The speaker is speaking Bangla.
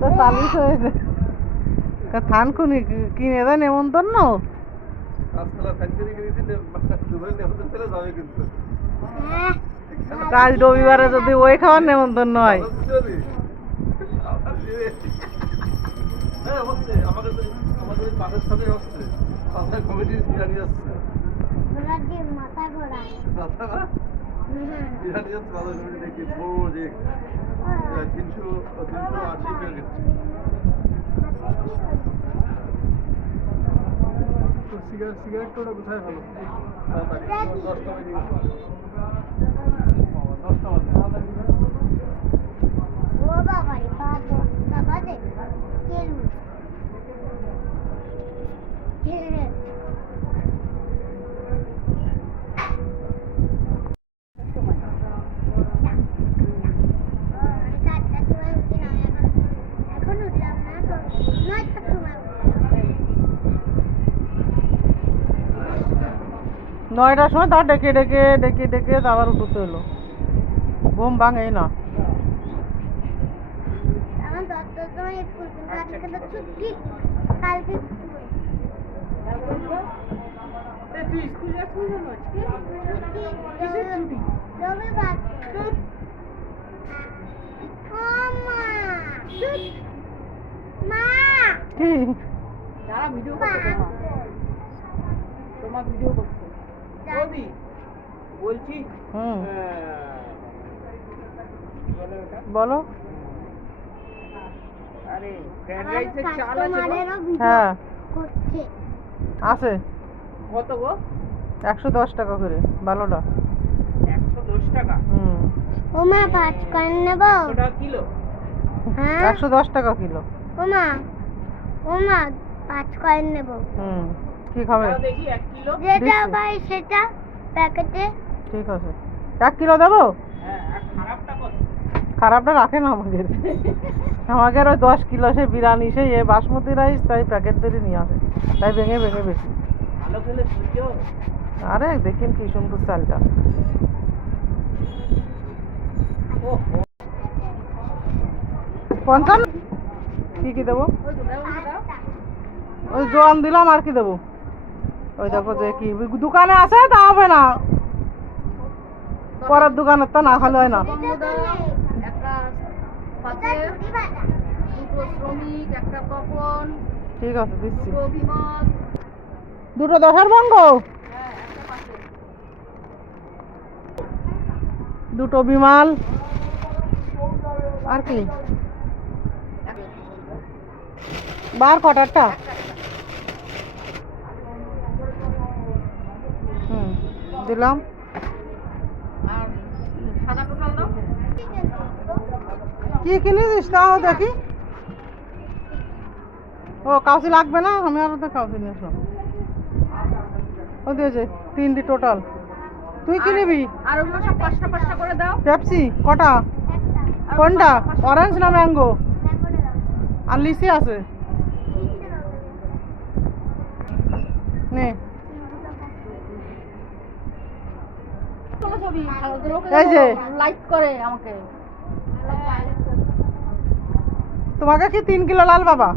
তো চালিশ হয়েছে থান কিনে কিন্তু। হ্যাঁ। আজ রবিবারে যদি ওই খাওয়ার নেমন্তন্ন হয়। হ্যাঁ মাথা ঘোরায়? তিনশো তিনশো আশি সিগারেট সিগারেট কোথায় ভালো? দশ টাকা দিয়ে দশ টাকা ও বাবা রে বাবা বাবা রে কেলু কেলু এখন উঠলাম না তো নয়টার সময় নয়টার সময় তার ডেকে ডেকে ডেকে ডেকে আবার উঠতে হলো। ঘুম ভাঙেই না। আমার দশটার সময় স্কুল কিন্তু আজকে তো ছুটি কালকে স্কুল। ছুটি রবিবার। ও মা! মা! কি যারা ভিডিও তোমার তোমার ভিডিও করছে বৌদি বলছি হুম। বলে। আরে ফ্রাইড রাইসের চাল আছে হ্যাঁ। আছে। কত গো? একশো দশ টাকা করে ভালোটা। একশো দশ টাকা? হুম। ও মা পাঁচ কয়েন নেব। একশো কিলো? হ্যাঁ। একশো দশ টাকা কিলো। ও মা ও মা পাঁচ কয়েন নেব। হুম। কি খাবে দেখি এক কিলো। যেটা ভাই সেটা প্যাকেটে। ঠিক আছে। এক কিলো দেবো? হ্যাঁ আর খারাপটা কত? খারাপটা রাখে না আমাদের। আমাদের ওই দশ কিলো সে বিরিয়ানি সেই এ বাসমতি রাইস তাই প্যাকেট দিয়ে নিয়ে আসে। তাই ভেঙে ভেঙে বেশি। ভালো খেলে সূর্য আরে দেখেন কি সুন্দর চালটা। ও পঞ্চান্ন? কি কি দেবো? ওই তো দাও দাও। ওই জল দিলাম আর কি দেবো? ওই দেখো যে কি দোকানে আছে, তা হবে না। পরের দোকানের তো না খালে হয় না। বঙ্গ ঠিক আছে, দিচ্ছি। দুটো দশের পাশে দুটো বিমাল। আর কি? বার কটারটা হুম দিলাম। কি কিনেছিস তাও দেখি। ও কাউসি লাগবে না? আমি আরও তো কাউসি নিয়ে আসলাম। ও দিয়েছে তিনটি টোটাল। তুই কি নিবি আর ওগুলো সব পাঁচটা পাঁচটা করে দাও। পেপসি কটা? কোনটা? অরেঞ্জ না ম্যাঙ্গো? আর লিচি আছে? নে চলো ছবি এই যে। লাইক করে আমাকে তোমাকে কি তিন কিলো লাল বাবা